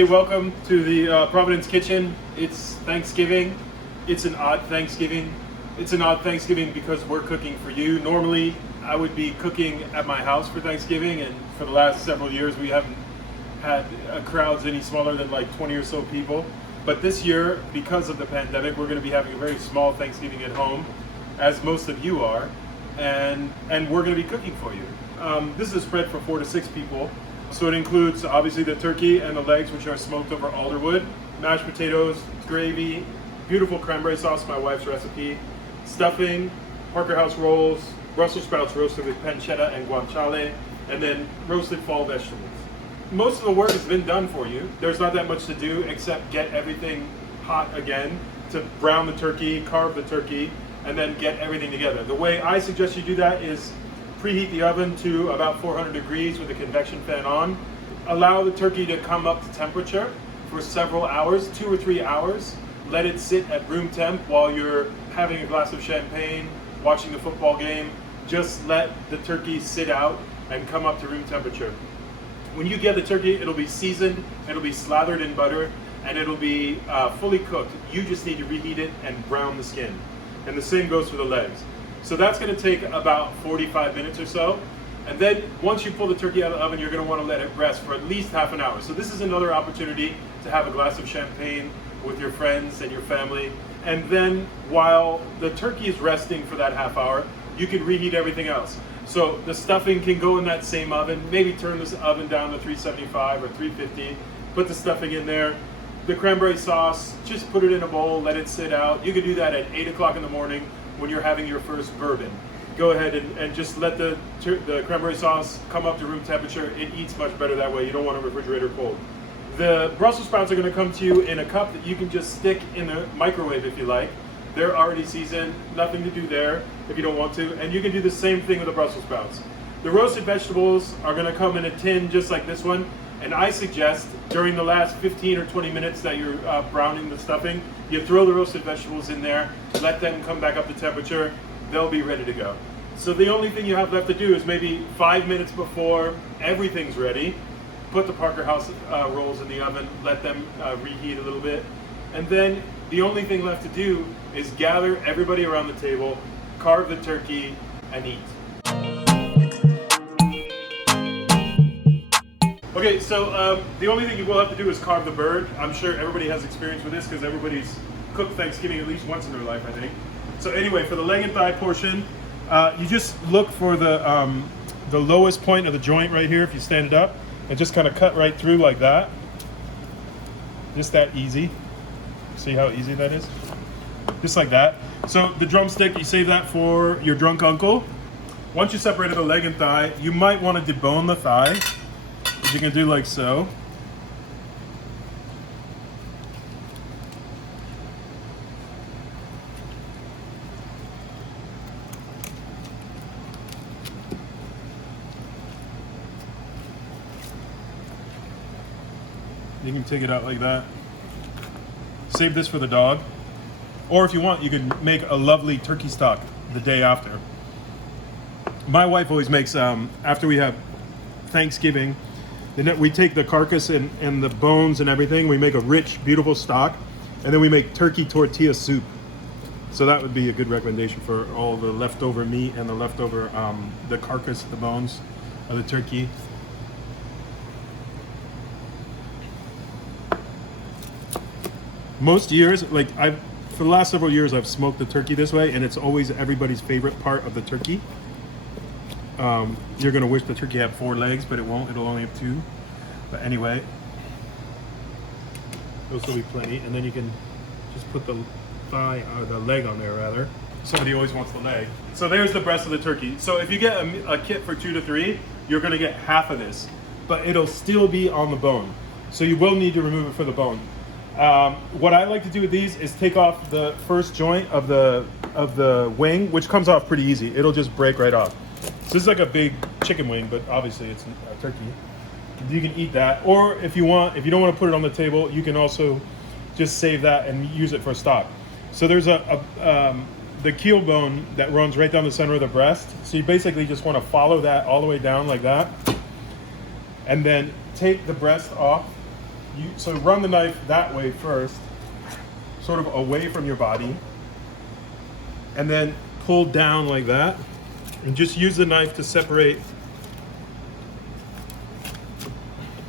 everybody, welcome to the Providence kitchen. It's Thanksgiving. It's an odd Thanksgiving. It's an odd Thanksgiving because we're cooking for you. Normally, I would be cooking at my house for Thanksgiving, and for the last several years, we haven't had crowds any smaller than like 20 or so people. But this year, because of the pandemic, we're going to be having a very small Thanksgiving at home, as most of you are, and we're going to be cooking for you. This is a spread for 4 to 6 people. So it includes obviously the turkey and the legs, which are smoked over alderwood, mashed potatoes, gravy, beautiful cranberry sauce, my wife's recipe, stuffing, Parker House rolls, Brussels sprouts roasted with pancetta and guanciale, and then roasted fall vegetables. Most of the work has been done for you. There's not that much to do except get everything hot again, to brown the turkey, carve the turkey, and then get everything together. The way I suggest you do that is preheat the oven to about 400 degrees with a convection fan on. Allow the turkey to come up to temperature for several hours, 2 or 3 hours. Let it sit at room temp while you're having a glass of champagne, watching the football game. Just let the turkey sit out and come up to room temperature. When you get the turkey, it'll be seasoned, it'll be slathered in butter, and it'll be fully cooked. You just need to reheat it and brown the skin. And the same goes for the legs. So that's going to take about 45 minutes or so. And then once you pull the turkey out of the oven, you're going to want to let it rest for at least half an hour. So this is another opportunity to have a glass of champagne with your friends and your family. And then while the turkey is resting for that half hour, you can reheat everything else. So the stuffing can go in that same oven. Maybe turn this oven down to 375 or 350. Put the stuffing in there. The cranberry sauce, just put it in a bowl, let it sit out. You can do that at 8 o'clock in the morning when you're having your first bourbon. Go ahead and just let the cranberry sauce come up to room temperature. It eats much better that way. You don't want a refrigerator cold. The Brussels sprouts are going to come to you in a cup that you can just stick in the microwave if you like. They're already seasoned, nothing to do there if you don't want to. And you can do the same thing with the Brussels sprouts. The roasted vegetables are going to come in a tin just like this one. And I suggest during the last 15 or 20 minutes that you're browning the stuffing, you throw the roasted vegetables in there, let them come back up to temperature, they'll be ready to go. So the only thing you have left to do is maybe 5 minutes before everything's ready, put the Parker House rolls in the oven, let them reheat a little bit, and then the only thing left to do is gather everybody around the table, carve the turkey, and eat. Okay, so the only thing you will have to do is carve the bird. I'm sure everybody has experience with this because everybody's cooked Thanksgiving at least once in their life, I think. So anyway, for the leg and thigh portion, you just look for the lowest point of the joint right here if you stand it up, and just kind of cut right through like that. Just that easy. See how easy that is? Just like that. So the drumstick, you save that for your drunk uncle. Once you separated the leg and thigh, you might want to debone the thigh. You can do like so. You can take it out like that. Save this for the dog. Or if you want, you could make a lovely turkey stock the day after. My wife always makes, after we have Thanksgiving, then we take the carcass and the bones and everything, we make a rich, beautiful stock, and then we make turkey tortilla soup. So that would be a good recommendation for all the leftover meat and the leftover, the carcass, the bones of the turkey. Most years, for the last several years, I've smoked the turkey this way, and it's always everybody's favorite part of the turkey. You're going to wish the turkey had 4 legs, but it won't. It'll only have 2. But anyway, those will be plenty. And then you can just put the leg on there, rather. Somebody always wants the leg. So there's the breast of the turkey. So if you get a kit for 2 to 3, you're going to get half of this, but it'll still be on the bone. So you will need to remove it for the bone. What I like to do with these is take off the first joint of the wing, which comes off pretty easy. It'll just break right off. So this is like a big chicken wing, but obviously it's a turkey. You can eat that, or if you don't want to put it on the table, you can also just save that and use it for stock. So there's the keel bone that runs right down the center of the breast. So you basically just want to follow that all the way down like that, and then take the breast off So run the knife that way first, sort of away from your body, and then pull down like that, and just use the knife to separate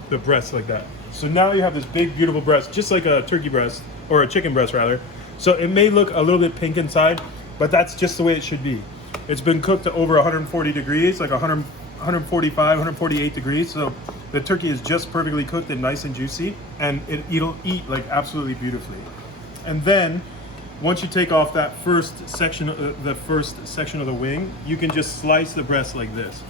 the breast like that. So now you have this big, beautiful breast, just like a turkey breast, or a chicken breast rather. So it may look a little bit pink inside, but that's just the way it should be. It's been cooked to over 140 degrees, like 145, 148 degrees. So the turkey is just perfectly cooked and nice and juicy, and it'll eat like absolutely beautifully. And then once you take off that first section, the first section of the wing, you can just slice the breast like this.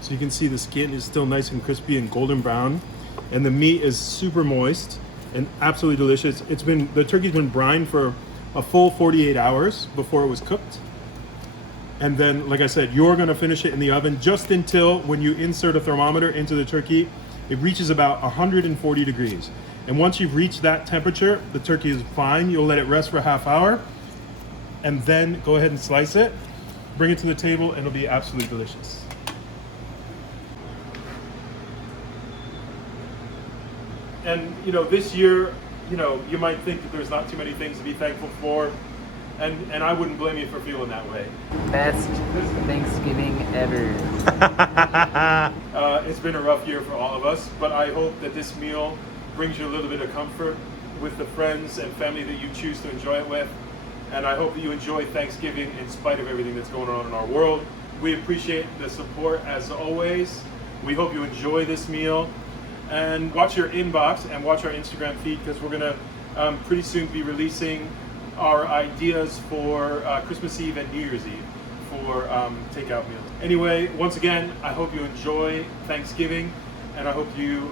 So you can see the skin is still nice and crispy and golden brown, and the meat is super moist and absolutely delicious. The turkey's been brined for a full 48 hours before it was cooked. And then, like I said, you're gonna finish it in the oven just until when you insert a thermometer into the turkey, it reaches about 140 degrees. And once you've reached that temperature, the turkey is fine. You'll let it rest for a half hour, and then go ahead and slice it, bring it to the table, and it'll be absolutely delicious. And this year, you might think that there's not too many things to be thankful for, and I wouldn't blame you for feeling that way. Best Thanksgiving ever. It's been a rough year for all of us, but I hope that this meal brings you a little bit of comfort with the friends and family that you choose to enjoy it with. And I hope that you enjoy Thanksgiving in spite of everything that's going on in our world. We appreciate the support as always. We hope you enjoy this meal. And watch your inbox and watch our Instagram feed, because we're going to pretty soon be releasing our ideas for Christmas Eve and New Year's Eve for takeout meals. Anyway, once again, I hope you enjoy Thanksgiving, and I hope you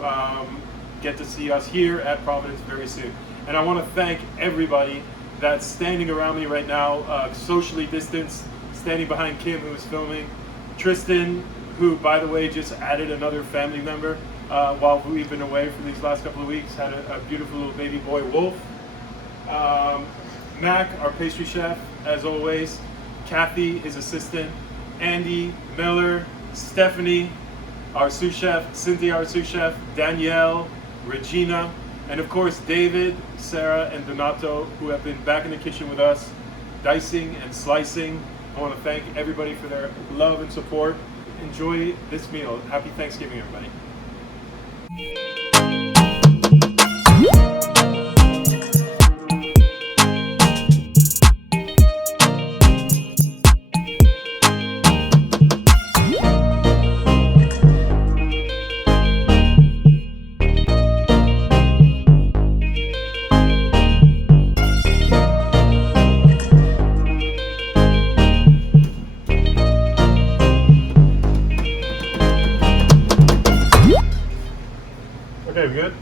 get to see us here at Providence very soon. And I want to thank everybody that's standing around me right now, socially distanced, standing behind Kim, who is filming, Tristan, who, by the way, just added another family member while we've been away for these last couple of weeks, had a beautiful little baby boy, Wolf. Mac, our pastry chef, as always. Kathy, his assistant. Andy, Miller, Stephanie, our sous chef. Cynthia, our sous chef. Danielle, Regina, and of course David, Sarah, and Donato, who have been back in the kitchen with us, dicing and slicing. I want to thank everybody for their love and support. Enjoy this meal. Happy Thanksgiving, everybody. Okay, we good?